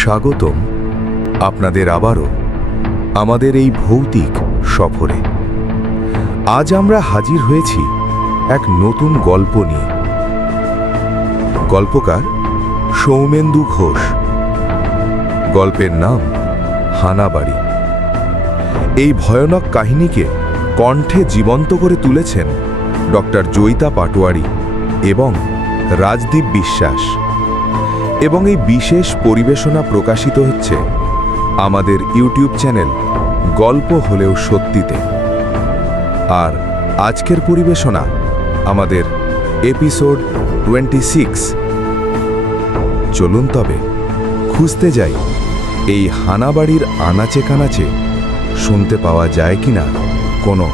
স্বাগতম আপনাদের আবারও আমাদের এই ভৌতিক সফরে। আজ আমরা হাজির হয়েছি এক নতুন গল্প নিয়ে। গল্পকার সৌমেন্দু ঘোষ। গল্পের নাম হানাবাড়ি। এই ভয়ানক কাহিনীকে কণ্ঠে জীবন্ত করে তুলেছেন ডক্টর জয়িতা পাটোয়ারি এবং রাজদীপ বিশ্বাস, এবং এই বিশেষ পরিবেশনা প্রকাশিত হচ্ছে আমাদের ইউটিউব চ্যানেল গল্প হলেও সত্যিতে। আর আজকের পরিবেশনা আমাদের এপিসোড 26। চলুন তবে খুঁজতে যাই এই হানাবাড়ির আনাচে কানাচে শুনতে পাওয়া যায় কিনা কোনো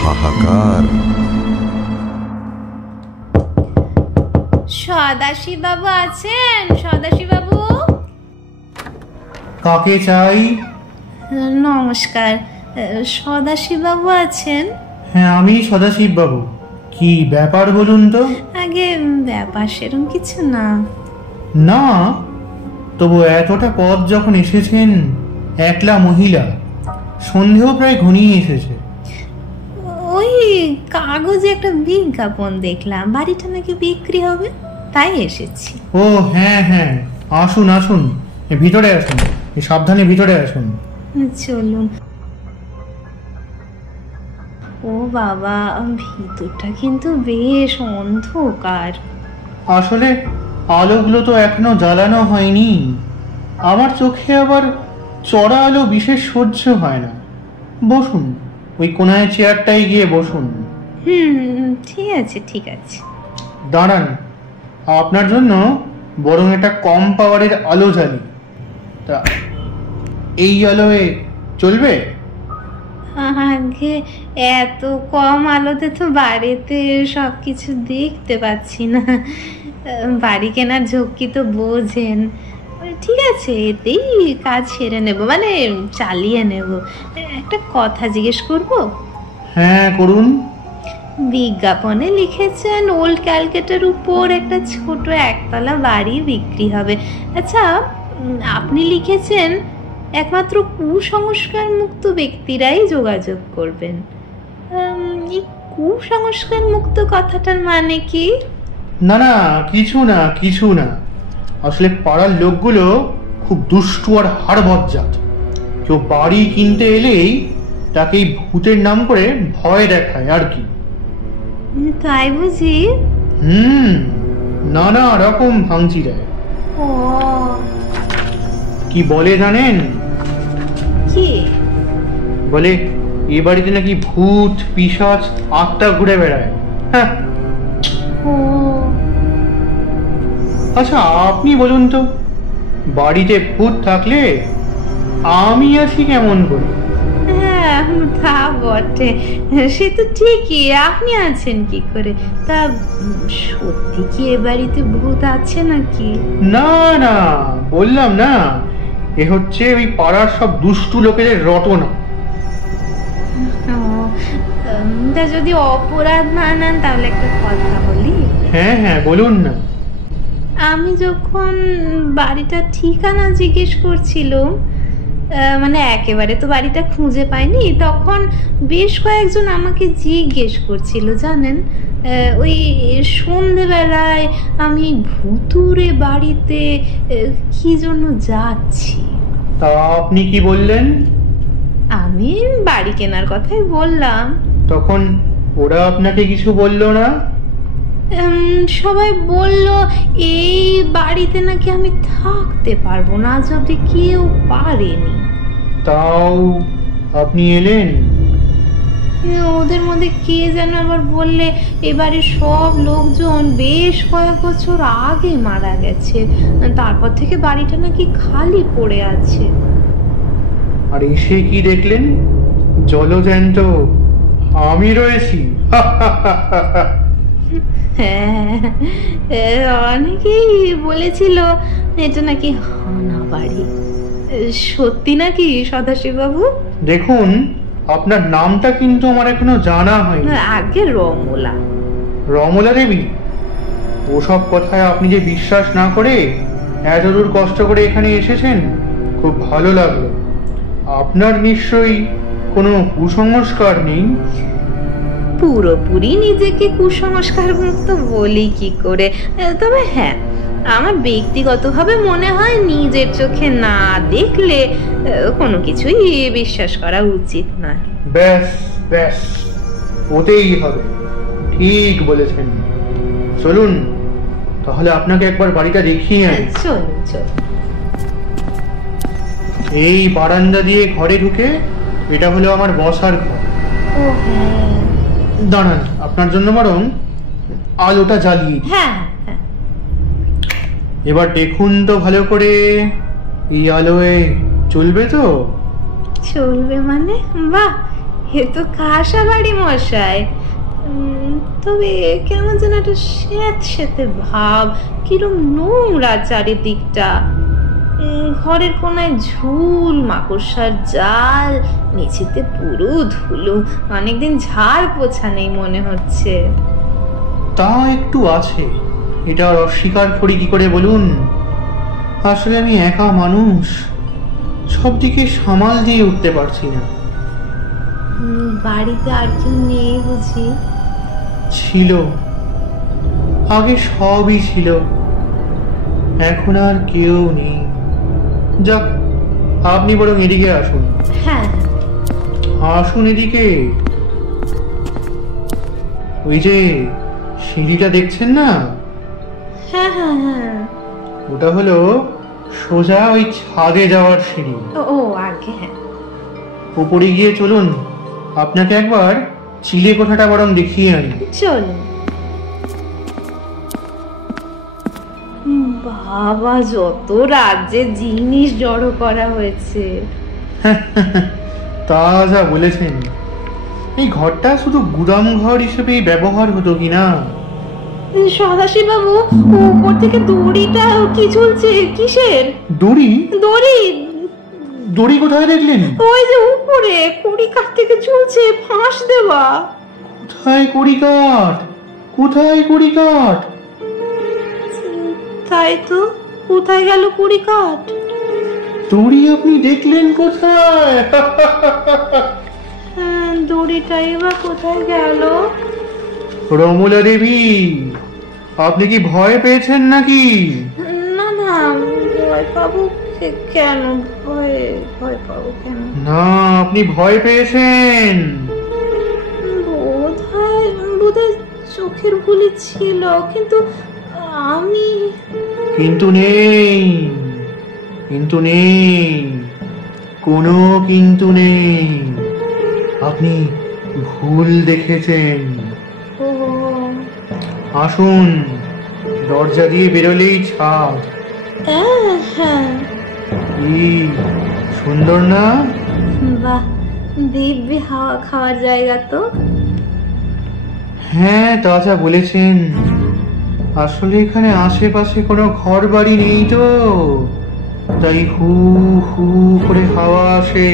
হাহাকার। সদাশিব বাবু আছেন? সদাশিব বাবু, কাকে চাই? নমস্কার। সদাশিব বাবু আছেন? হ্যাঁ, আমি সদাশিব বাবু। কি ব্যাপার বলুন তো? আগে ব্যাপার সেরকম কিছু না। না, তবু এতটা পথ যখন এসেছেন, একলা মহিলা, সন্ধেও প্রায় ঘনিয়ে এসেছে। ওই কাগজে একটা বিজ্ঞাপন দেখলাম, বাড়িটা নাকি বিক্রি হবে, তাই এসেছি। ও হ্যাঁ হ্যাঁ, আসুন আসুন, ভিতরে আসুন, সাবধানে ভিতরে আসুন। চলুন। ও বাবা, ভিতরটা কিন্তু বেশ অন্ধকার। আসলে আলোগুলো তো এখনো জ্বালানো হয়নি। আমার চোখে আবার চড়া আলো বিশেষ সহ্য হয় না। বসুন, ওই কোনায় চেয়ারটাই গিয়ে বসুন। ঠিক আছে ঠিক আছে। দাঁড়ান, আপনার জন্য বরং এটা কম পাওয়ারের আলো জ্বালি। তা এই আলোয় চলবে? আগে এত কম আলোতে তো বাড়িতে সবকিছু দেখতে পাচ্ছি না। বাড়ি কেনার ঝক্কি তো বোঝেন। ঠিক আছে, এতেই কাজ সেরে নেব, মানে চালিয়ে নেব। একটা কথা জিজ্ঞেস করব? হ্যাঁ করুন। বিজ্ঞাপনে লিখেছেন ওল্ড ক্যালকাটার উপর একটা ছোট একতলা বাড়ি বিক্রি হবে। আচ্ছা, আপনি লিখেছেন একমাত্র কুসংস্কার মুক্ত ব্যক্তিরাই যোগাযোগ করবেন। এই কুসংস্কার মুক্ত কথাটার মানে কি? না না, কিছু না কিছু না। আসলে পাড়ার লোকগুলো খুব দুষ্টু আর হাড়বজ্জাত। কেউ বাড়ি কিনতে এলেই তাকে ভূতের নাম করে ভয় দেখায় আর কি। তাই বুঝি? নানা রকম ভাঙচি দেয়। ও, কি বলে জানেন? কি বলে এ বাড়িতে নাকি ভূত পিশাচ আত্মা ঘুরে বেড়ায়। হ্যাঁ। ও আচ্ছা, আপনি বলুন তো, বাড়িতে ভূত থাকলে আমি আছি কেমন করে? হ্যাঁ, তা বটে, সে তো ঠিকই। আপনি আছেন কি করে? তা সত্যি কি এ বাড়িতে ভূত আছে নাকি? না না, বললাম না, এ হচ্ছে ওই পাড়ার সব দুষ্টু লোকেদের রটনা। তা যদি অপরাধ না নেন তাহলে একটা কথা বলি। হ্যাঁ হ্যাঁ, বলুন না। আমি যখন বাড়িটা ঠিকানা জিজ্ঞেস করছিলাম, মানে একেবারে তো বাড়িটা খুঁজে পাইনি, তখন বেশ কয়েকজন আমাকে জিজ্ঞেস করছিল জানেন, ওই সন্ধেবেলায় আমি ভুতুরে বাড়িতে কি জন্য যাচ্ছি। তা আপনি কি বললেন? আমি বাড়ি কেনার কথাই বললাম। তখন ওরা আপনাকে কিছু বললো না? সবাই বলল এই বাড়িতে নাকি আমি থাকতে পারবো না, আজ অব্দি কেউ পারেনি। তাও আপনি এলেন? ওদের মধ্যে কে যেন আবার বললে এবারে সব লোকজন বেশ কয়েক বছর আগে মারা গেছে, তারপর থেকে বাড়িটা নাকি খালি পড়ে আছে। আর এসে কি দেখলেন? জলজ্যান্ত আমি রয়েছি। হ্যাঁ, অনেকেই বলেছিল এটা নাকি হানা বাড়ি। সত্যি নাকি সদাশিব বাবু? দেখুন, আপনার নামটা কিন্তু আমার এখনো জানা হয়নি। আগে রমলা। রমলা দেবী? ওসব কথায় আপনি যে বিশ্বাস না করে এত দূর কষ্ট করে এখানে এসেছেন, খুব ভালো লাগলো। আপনার নিশ্চয়ই কোনো কুসংস্কার নেই? পুরোপুরি নিজেকে কুসংস্কার মুক্ত বলি কি করে, তবে হ্যাঁ, আমার ব্যক্তিগতভাবে মনে হয় নিজের চোখে না দেখলে কোনো কিছুই বিশ্বাস করা উচিত নয়। ব্যাস ব্যাস, ওতেই হবে, ঠিক বলেছেন। চলুন তাহলে আপনাকে একবার বাড়িটা দেখিয়ে আনি। চলুন চলুন। এই বারান্দা দিয়ে ঘরে ঢুকে এটা হলো আমার বসার ঘর। ও হ্যাঁ, দাঁড়ান, আপনার জন্য বরং আলোটা জ্বালিয়ে দিই। হ্যাঁ হ্যাঁ। এবার দেখুন তো ভালো করে, এই আলোয় চলবে তো? চলবে মানে? বাহ, এ তো খাসা বাড়ি মশাই। তবে কেমন যেন একটা স্যাঁতস্যাঁতে ভাব, কিরম নোংরা চারিদিকটা। ঘরের কোনায় ঝুল, মাকড়সার জাল, মেঝেতে পুরো ধুলো, অনেকদিন ঝাড় পোছা নেই মনে হচ্ছে। তা একটু আছে, এটা আর অস্বীকার করি কি করে বলুন? আসলে আমি একা মানুষ, সব দিকে সামাল দিয়ে উঠতে পারছি না। বাড়িতে আর কেউ নেই বুঝি? ছিল, আগে সবই ছিল, এখন আর কেউ নেই। যাক, আপনি বরং এদিকে আসুন। হ্যাঁ আসুন এদিকে। ওই যে সিঁড়িটা দেখছেন না, হ্যাঁ হ্যাঁ হ্যাঁ। ওটা হলো সোজা ওই ছাদে যাওয়ার সিঁড়ি। ও আগে, হ্যাঁ। উপরে গিয়ে চলুন, আপনাকে একবার চিলে কোঠাটা বরং দেখিয়ে আনি। চলুন। বাবা, যত রাজ্যের জিনিস জড়ো করা হয়েছে। তা যা বলেছেন। এই ঘরটা শুধু গুদাম ঘর হিসেবেই ব্যবহার হতো কিনা? সদাশিব বাবু, উপর থেকে দড়িটা কি ঝুলছে? কিসের দড়ি? দড়ি? দড়ি কোথায় দেখলেন? ওই যে উপরে কড়ি কাঠ থেকে ঝুলছে, ফাঁস দেওয়া। কোথায় কড়ি কাঠ? কোথায় কড়ি কাঠ? তাই তো, কোথায় গেল কড়ি কাঠ? দড়ি আপনি দেখলেন কোথায়? হ্যাঁ, দড়িটাই বা কোথায় গেল? রমলা দেবী, আপনি কি ভয় পেয়েছেন নাকি? না না, ভয় পাবো কেন? ভয় পাবো কেন? না, আপনি ভয় পেয়েছেন। বোধহয় চোখের ভুলি ছিল, কিন্তু আমি... কিন্তু নেই, কিন্তু নেই, কোনো কিন্তু নেই। আপনি ভুল দেখেছেন। ও আসুন, দরজা দিয়ে বেরোলেই ছাদ। হ্যাঁ হ্যাঁ। কি সুন্দর না? বাহ, দিব্যি হাওয়া খাওয়ার জায়গা তো। হ্যাঁ, তা যা বলেছেন। আসলে এখানে আশেপাশে কোনো ঘর বাড়ি নেই তো, তাই হু হু করে হাওয়া আসে।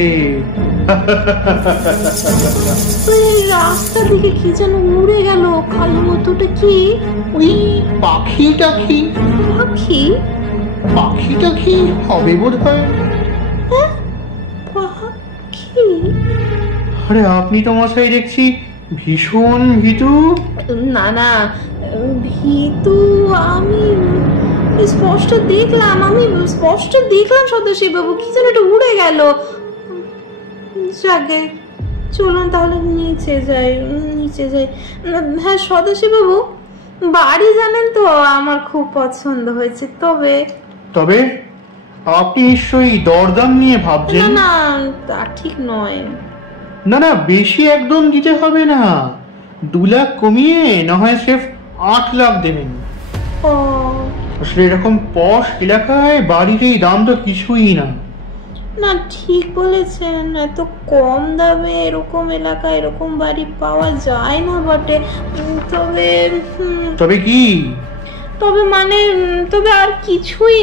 রাস্তার দিকে কি যেন উড়ে গেল কালো মতোটা, কি? ওই পাখিটা কি? পাখি? পাখিটা কি হবে বোধ হয়। পাখি? আরে আপনি তো মশাই দেখছি ভীষণ ভীতু। না না, ভীতু আমি স্পষ্ট দেখলাম সদাশিব বাবু, কি যেন একটা উড়ে গেল। যাকে, চলুন তাহলে নিচে যাই। হ্যাঁ সদাশিব বাবু, বাড়ি জানেন তো আমার খুব পছন্দ হয়েছে, তবে আপনি নিশ্চয়ই দরদাম নিয়ে ভাবছেন। না না, তা ঠিক নয়। না না, বেশি একদম দিতে হবে না, 2 লাখ কমিয়ে না হয় সির্ফ 8 লাখ দেবেন। ও আসলে এরকম পশ এলাকায় বাড়ির এই দাম তো কিছুই না। না, ঠিক বলেছেন, এত কম দামে এরকম এলাকায় এরকম বাড়ি পাওয়া যায় না বটে। তবে কি? তবে আর কিছুই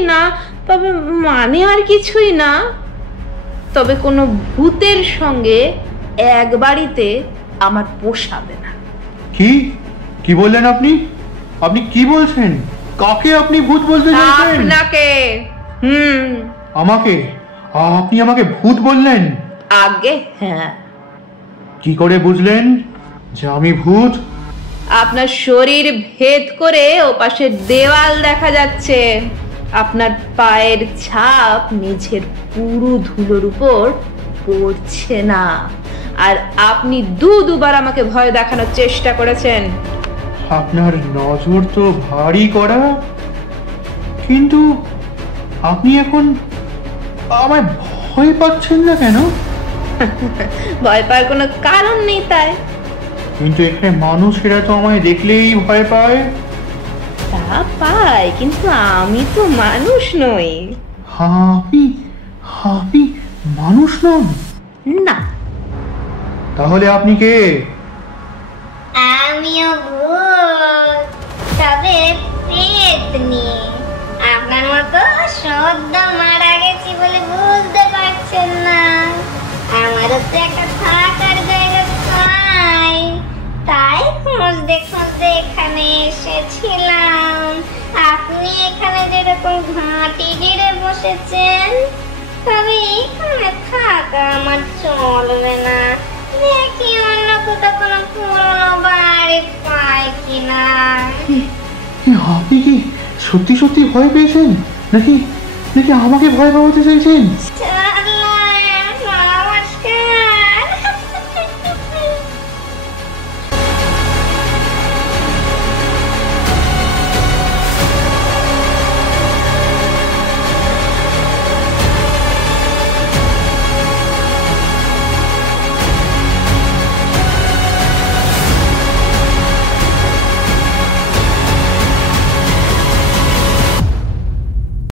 না। তবে কোনো ভূতের সঙ্গে এক বাড়িতে আমার পোষাবে না। কি কি বললেন আপনি? আপনি কি বলছেন? কাকে আপনি ভূত বলতে চাইছেন? আপনাকে। আমাকে? আপনি আমাকে ভূত বললেন? আগে হ্যাঁ। কি করে বুঝলেন যে আমি ভূত? আপনার শরীর ভেদ করে ওপাশে দেওয়াল দেখা যাচ্ছে। আপনার পায়ের ছাপ মেঝের পুরু ধুলোর উপর পড়ছে না। আর আপনি দুবার আমাকে ভয় দেখানোর চেষ্টা করেছেন। আপনার নজর তো ভারী করা, কিন্তু আপনি এখন আমায় ভয় পাচ্ছেন না কেন? ভয় পাওয়ার কোনো কারণ নেই তাই। কিন্তু এখানে মানুষেরা তো আমায় দেখলেই ভয় পায়। তা পাই, কিন্তু আমি তো মানুষ নই। আপনি আপনি মানুষ নন? না। তাহলে আপনি কে? আমিও ভূত, তবে পেতনি। আপনার মতো সদ্য মারা গেছি বলে বুঝতে পারছেন না। আমারও তো একটা থাকার জায়গা চাই, তাই খুঁজতে খুঁজতে এখানে এসেছিলাম। আপনি এখানে যেরকম ঘাঁটি গেড়ে বসেছেন, তবে এখানে থাকা আমার চলবে না। দেখি অন্য কোথাও কোনো পুরনো বাড়ি পাই কিনা। আপনি কি সত্যি সত্যি ভয় পেয়েছেন, নাকি নাকি আমাকে ভয় পাওয়াতে চাইছেন?